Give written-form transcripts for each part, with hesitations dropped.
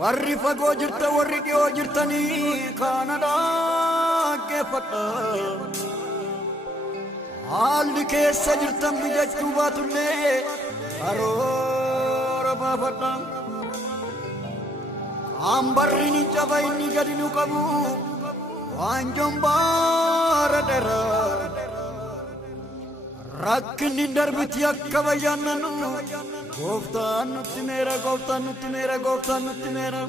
warri fagoo jirta warri dhiyoo jirtanii kana dhaggeeffadha haalli keessa jirtan mijachuu baatullee karoora baafadha hambarri ni caba inni gadi nu qabu waan jombaara dheera rakkinni darbiti akka bayyaannanu gooftaan nutti meera gooftaan nutti meera gooftaan nutti meera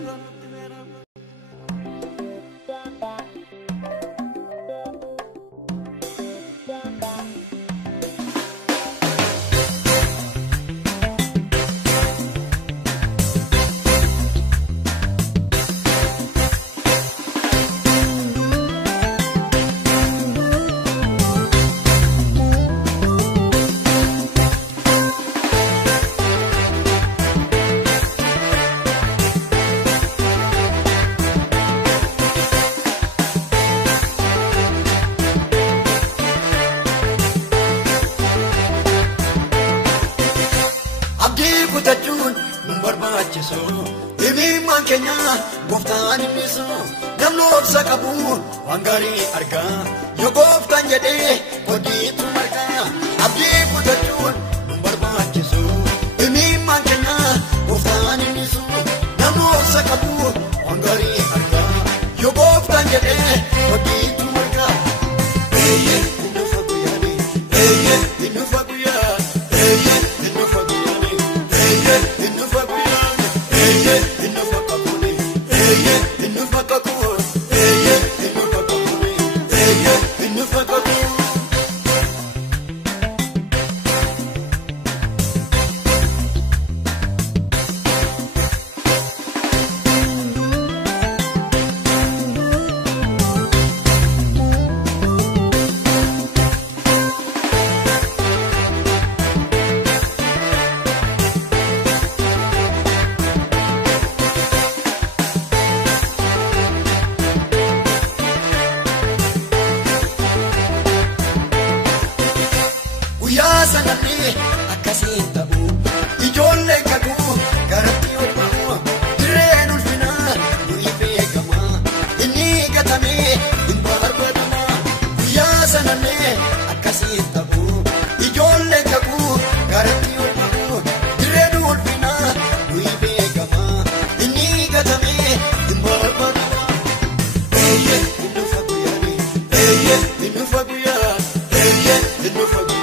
kutachun barbachisu imimman kenya gooftaan innisu namni obsa qabu waan gaarii arga yoo gooftaan jedhee hodiitu marga abdii kutachun barbachisu imimman kenya gooftaan innisu namni obsa qabu waan gaarii arga yoo gooftaan jedhee hodiitu marga eye innufa guyyaani eye innufa guyyaa eye innufa guyyaa sanani akasi tabu ijolle kagu garati obamu direnu fina ulipe kama ini katame imbarbadama ya sanani akasi tabu ijolle kagu garati obamu direnu fina ulipe kama ini katame imbarbadama eye inufaguyani eye inufaguyani eye inufaguyani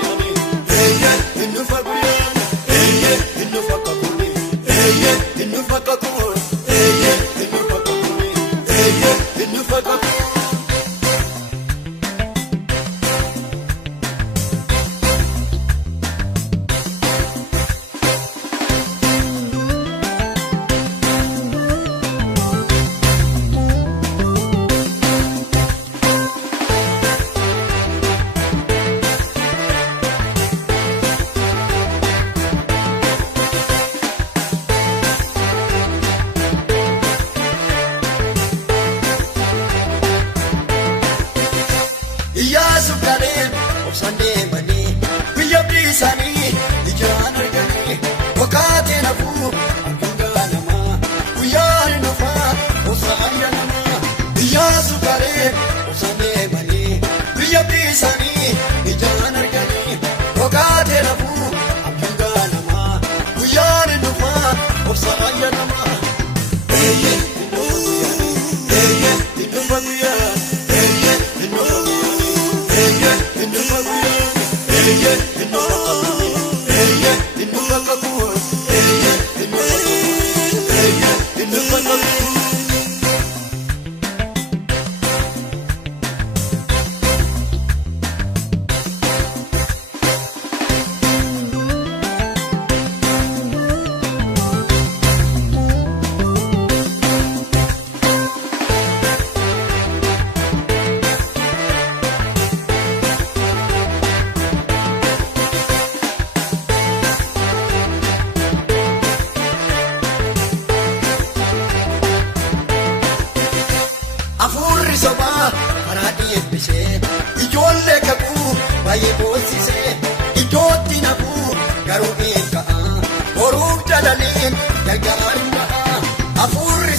Sunday money, we have this honey, the John Gani, Wakati Nabu, Anganama, we are in the far, Osanama, the Yazukare, Sunday money, we have this honey, the John Gani, Wakati Nabu, Anganama, we are in the far, Osanama, hey, ijolle kabu baye boosise ijooti nabu garuu beekaa boruu jalaliin gargaarin ba'a afurri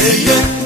Hey, yeah.